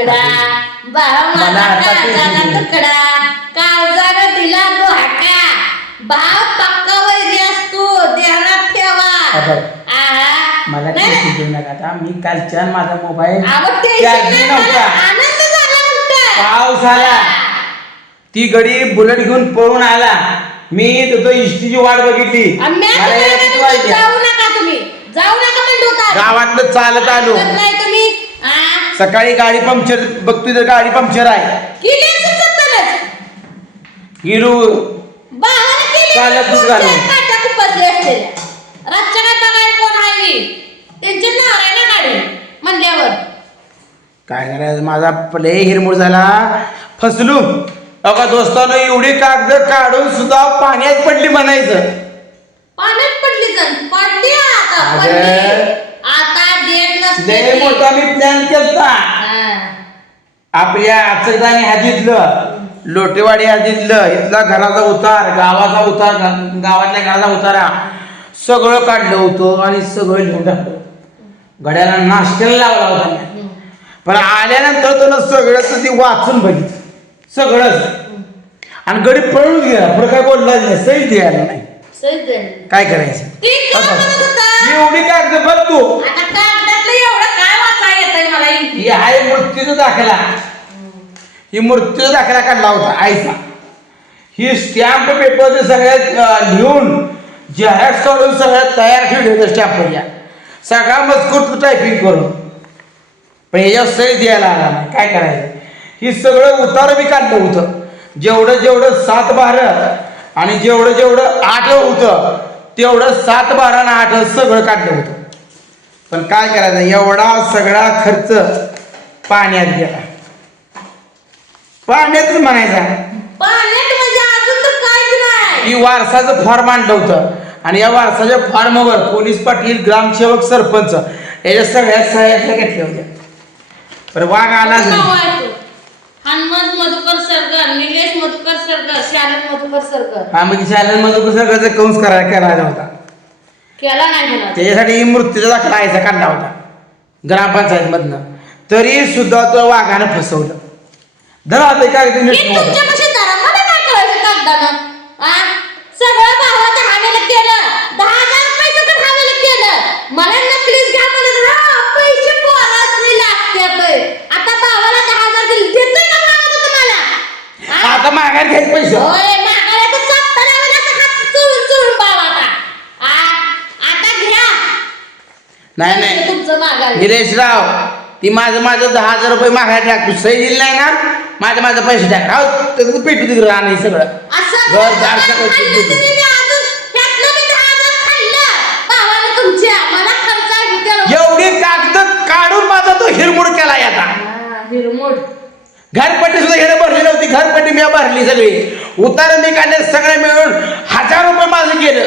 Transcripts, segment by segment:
तुकडा. भाव मला. तुकडा. काळजाला दिला तो हाका भाव पक्का वैरी असतो ध्यानात ठेवा. मला नाही, काही नका आता. मी कालच्या माझा मोबाईल अहो, tension चार्जिंग नाही, नव्हता. मला आनंद झाला उलटा. पाऊस आला ती गडी बुलेट घेऊन पळून आला. मी तिथं इष्टीची वाट बघितली. आणि मला? जाऊ नका तुम्ही. जाऊ नका म्हणतो. गावातलं चालत आलो. नाही तुम्ही आ? सकाळी गाडी पंक्चर बघतोय तर गाडी पंक्चर आहे केली असेल सत्तरच. गेलो बाहेर केली चालत असेल दूध दोन घालून. चार काट्या खुपसल्या असलेल्या. रातच्या काय बघायला कोण आहे मी? त्यांची नाव आहे ना गाडी म्हणल्यावर काय करायचं माझा प्ले हिरमूड झाला फसलू अगं दोस्तानं एवढी कागद काढून सुद्धा पाण्यात पडली म्हणायचं पाण्यात पडली जण पडली आता अगं. पडली आता डेट लय ती. मोठा मी प्लॅन केलता हा. आपल्या आचरदानी हद्दीतलं लोटेवाडी हद्दीतलं इथला घराचा उतार गावाचा उतार गावातल्या घराचा उतारा सगळं काढलं होतं आणि सगळं लिहून टाकलं गड्याला नाश्त्याला लावला होता. पण आल्यानंतर त्यानं सगळं ते वाचून बघितलं सगळंच आणि गडी पळून गेला पुढे काय बोलला नाही सही द्यायला नाही. काय करायचं ती? एवढी कागद बघ तू मला हा ही आहे मृत्यूचा दाखला. ही मृत्यूचा दाखला काढला होता आईचा. ही स्टॅम्प पेपर सगळ्यात अं, लिहून जाहिरात काढून सगळ्यात तयार ठेवले होते स्टॅम्प या. सगळा मजकूर टायपिंग करून. पण याच्यावर सही द्यायला आला नाही. काय करायचं? ही सगळं उतार मी काढलं होतं. जेवढं जेवढं सात बारा आणि जेवढं जेवढं आठ होतं तेवढं सात बारा आणि आठ सगळं काढलं होतं. पण काय करायचं एवढा सगळा खर्च पाण्यात गेला. पाण्यातच म्हणायचा. म्हणजे ही वारसाचं फॉर्म आणलं होतं. आणि या वारसाच्या फॉर्मवर पोलीस पाटील ग्रामसेवक सरपंच याच्या सगळ्या सह्या घेतल्या होत्या. पण वाघ तो. हनुमंत मधुकर सरगर निलेश मधुकर सरगर शालन मधुकर सरगर हा म्हणजे चॅनलमध्ये कसं कसं करायला करायचा होता. केला नाही त्याच्यासाठी ही मृत्यूचा दाखला यायचा काढला होता. ग्रामपंचायत मधनं तरी सुद्धा तो वाघानं फसवलं. धरा आता काय हे धरा मला करायचं कागदानं? आ? सगळं केलं. दहा हजार रुपयाचं तर हाणेलं केलं. मला नकलीच घ्या म्हणत पैसे पोरासनी लागतात आता भावाला दहा हजार दिले देतोय का भावाचं तुम्हाला? आ? आता माघार घ्यायचे पैसे. होय मागायला तर सत्ता लावेल असं हात चुळून चुळून भावाचा आ आता घ्या नाही नाही. तुमचं मागायला ती माझं माझं दहा हजार रुपये मागायला टाक. तू सही दिली नाही ना? माझं माझं पैसे टाक. राव त्याचं पेटू तिकडे राहणं हे सगळं. असं घर जर दार खाल्लं सगळं आहे त्याला. एवढी कागद काढून माझा तो हिरमुड केला आता. हिरमोड. घरपट्टी सुद्धा घेणं भरली नव्हती. घरपट्टी मी भरली सगळी. उतार मी काढले सगळे मिळून हजार रुपये माझं गेलं.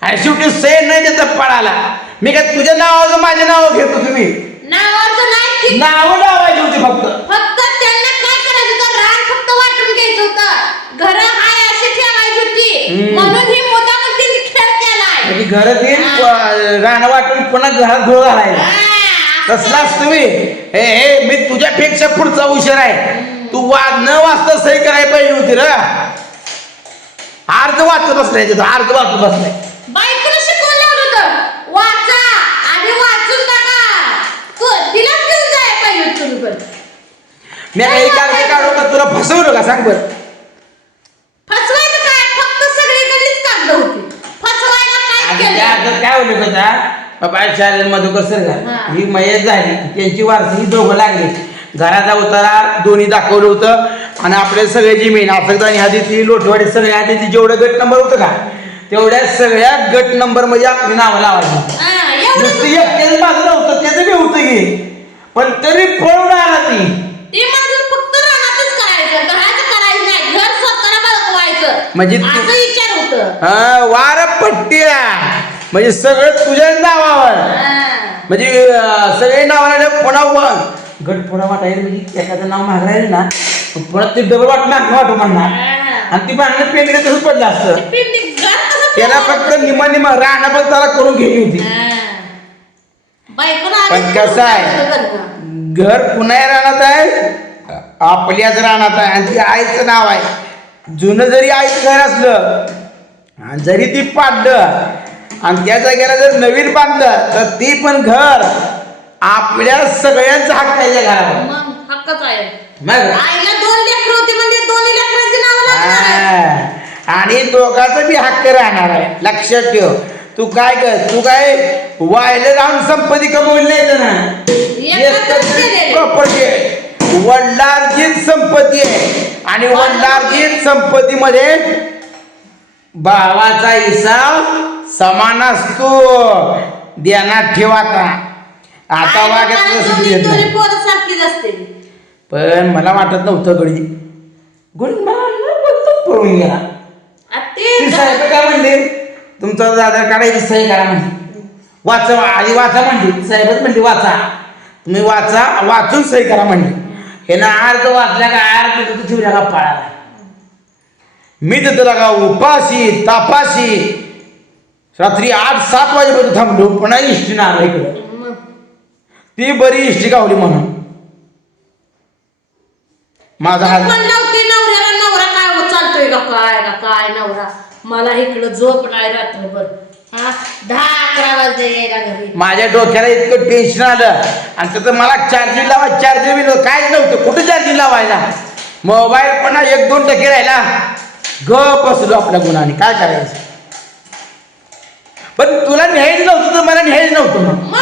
आणि शेवटी सैन नाही त्याचा पळाला. मी काय तुझ्या नावाचं माझे नाव घेतो तुम्ही? नावाचं नाही नाव लावायची होती फक्त. फक्त त्यांना काय करायचं होतं? रान फक्त वाटून घ्यायचं होतं. घर हाय अशी ठेवायची होती. म्हणून ही मोठा त्यांनी खेळ केलाय. म्हणजे घरात येईल राहणं वाटून पुन्हा घरात घोळ घालायला. हा, तसलाच तुम्ही. हे हे मी तुझ्यापेक्षा पुढचा हुशार आहे. तू वा न वाचता सही करायला पाहिजे होती र. अर्ध वाचत बसलाय तिथं अर्ध वाचत बसलाय बायकोला शिकवून लावलं होतं वाचा आधी वाचून टाका तू तिलाच घेऊन जाय पाहिजे तुम्ही पण मी काही कागद काढू का? तुला फसवलं का सांग बरं. फसवायचं काय? फक्त सगळीकडेच कागद होती. फसवायला काय आणि त्या केलं काय होलं होता? बाबा शाळेत मधुकर सर हा. ही मयत झाली. त्यांची वारसी ही दोघं लागली. घराचा उतारा दोन्ही दाखवलं होतं. आणि आपले सगळे जमीन आधीची लोटवाडी सगळ्या आधीची जेवढं गट नंबर होतं का तेवढ्या सगळ्या गट नंबरमध्ये आपली नावं लावायची हा, एवढं नुसतं एकट्याचं माझं नव्हतं त्याचं बी होतं की. पण तरी पळून आला ती. ते फक्त रानातच करायचं घराचं करायचं नाही घर स्वतःला बळकवायचं म्हणजे तू- असं विचार होतं हा वार पट्ट्या म्हणजे सगळं तुझ्या नावावर. म्हणजे अं, सगळे नावाला पुन्हा व- गट पुन्हा वाटायला म्हणजे एखादं नाव माग राहिलं ना पुन्हा ते डबल वाट माग वाटू म्हणणार हा. आणि ती भांडणं पेंगडे तसंच पडलं असतं त्याला? फक्त निमा निमा राहणं पण त्याला करून घ्यायची होती हा. पण कसं आहे? घर पुन्हा रानात आहे आपल्याच रानात आहे आणि ती आईचं नाव आहे जुनं जरी आईचं घर असलं जरी ती पाडलं आणि त्या जागेला जर नवीन बांधलं तर ती पण घर आपल्या सगळ्यांचं हक्क आहे घरावर मग हक्कच आहे. मग? आईला दोन लेकरं होती म्हणजे दोन्ही लेकरांची नावं लागणार आहे. हा. आणि दोघांचा बी हक्क राहणार आहे. लक्षात ठेव. तू काय कर? तू काय वायले राहून संपत्ती कमवली नाही ना? एकत्रच केलेले. प्रॉपर्टी आहे वडिलार्जित संपत्ती आहे. आणि वडिलार्जित संपत्तीमध्ये भावाचा हिसाब समान असतो. ध्यानात ठेवा का आता आईला वागत असते. पण मला वाटत नव्हतं गडी गडी मला पळून गेला साहेब काय म्हणले? तुमचा आधार काढायची सही करा म्हणली. वाचा आधी वाचा म्हणली. साहेबच म्हणली वाचा. तुम्ही वाचा वाचून सही करा म्हणली. हे ना अर्ध वाचल्या का अर्ध तिथं ठेवल्या का पळाला मी तिथं लागा उपाशी तापाशी रात्री आठ सात वाजेपर्यंत थांबलो पुन्हा इष्टीनं आला इकडं. ती बरी इष्टी गावली म्हणून. माझा हात पण नवऱ्याला नवरा काय हो चालतोय का? काय का काय नवरा? मला इकडं झोप नाही रात्रभर हा? दहा अकरा वाजता यायला घरी. माझ्या डोक्याला इतकं टेन्शन आलं. आणि त्याचं मला चार्जिंग लावा चार्जिंग बी नव्हतं काहीच नव्हतं. कुठं चार्जिंग लावायला? मोबाईल पण एक दोन टक्के राहिला. ग बसलो आपल्या गुणाने. काय करायचं? पण तुला न्यायचं नव्हतं तर मला न्यायचं नव्हतं मग.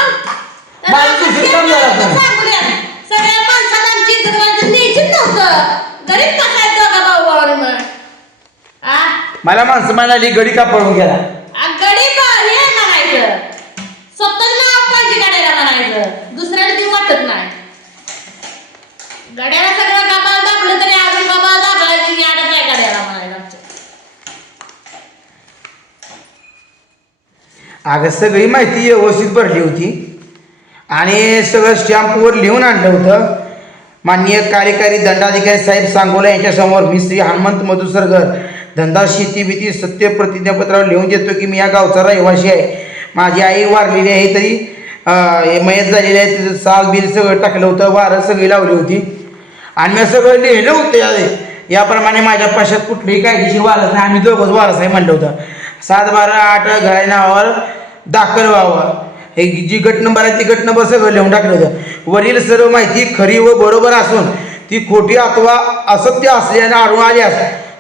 आता दुसरं काम झालं असतं. सांगू द्या. सगळ्या माणसाला आमची इज्जत वाटत न्यायचीच नव्हतं. गरीब कसायचं का भाऊ? भाऊ मग आ मला माणसं म्हणाली गडी का पळून गेला आ, गरीब हे म्हणायचं स्वतःच नाव पाहिजे गाड्याला म्हणायचं दुसऱ्याला ती वाटत नाही गड्याला सगळं गाबाळ दाखलं तरी अजून गाबाळ दाबायचं याडच आहे गड्याला म्हणायला आमच्या अगं सगळी माहिती व्यवस्थित भरली होती. आणि सगळं स्टॅम्पवर लिहून आणलं होतं. माननीय कार्यकारी दंडाधिकारी साहेब सांगोला यांच्यासमोर मी श्री हनुमंत मधुसरकर धंदा शेती भीती सत्य प्रतिज्ञापत्रावर लिहून देतो की मी या गावचा रहिवासी आहे. माझी आई वारलेली आहे तरी अं, हे मयत झालेली आहे तिचं साल बिल सगळं टाकलं होतं वारं सगळी लावली होती. आणि मी सगळं लिहिलं होतं या- याप्रमाणे माझ्या पाशात कुठलीही कायदेशीर वारस नाही. आम्ही दोघंच वारस आहे म्हणलं होतं. सात बारा आठ घराय नावावर दाखल व्हावं. हे जी गट नंबर आहे ती गट नंबर सगळं लिहून टाकलं होतं. वरील सर्व माहिती खरी व बरोबर असून ती खोटी अथवा असत्य असल्याने आढळून आल्यास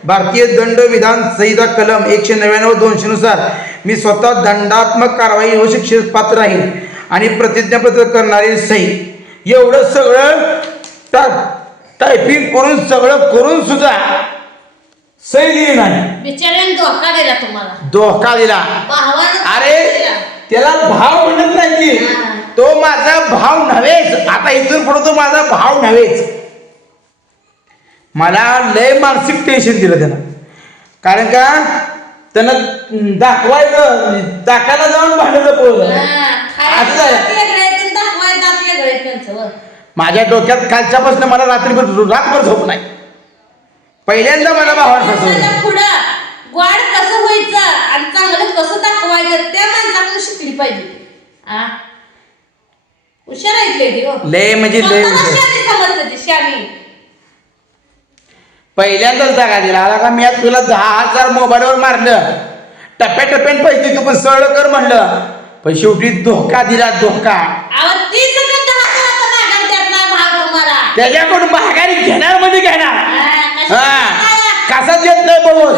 भारतीय दंड विधान संहिता कलम एकशे नव्याण्णव दोनशेनुसार मी स्वतः दंडात्मक कारवाई व शिक्षेस पात्र राहील आणि प्रतिज्ञापत्र करणारे सही. एवढं सगळं टाक टायपिंग करून सगळं करून सुद्धा सही दिली नाही. बिचाऱ्याने धोका दिला तुम्हाला. धोका दिला. भावानं अरे दिला. त्याला भाव म्हणत नाही की हा. तो माझा भाव नव्हेच. आता इथून पुढे तो माझा भाव नव्हेच. मला लय मानसिक टेन्शन दिलं त्यानं. कारण का? त्यानं दाखवायचं दाखवायला जाऊन हा, खायचं असं झालं वेगळे आहेत आणि दाखवायचं दात वेगळे आहेत त्यांचं, व. माझ्या डोक्यात कालच्यापासून मला रात्रीभर रातभर झोप नाही. पहिल्यांदा मला फसवलं पुढं. गोड कसं व्हायचं आणि चांगलं कसं दाखवायचं त्या माणसाकडून शिकली पाहिजे. आ? हुशार हो. लय म्हणजे लय स्वतःला हुशार. शहाणी समजते ती शहाणी पहिल्यांदाच दगा दिला. आला का मी आज तुला दहा हजार मोबाईलवर मारलं. टप्प्या टप्प्याने पैसे तू पण सरळ कर म्हणलं. पण शेवटी धोका दिला धोका. अहो ती त्याच्याकडून महागारी घेणार म्हणजे घेणार? हा? कसा देत नाही बघून?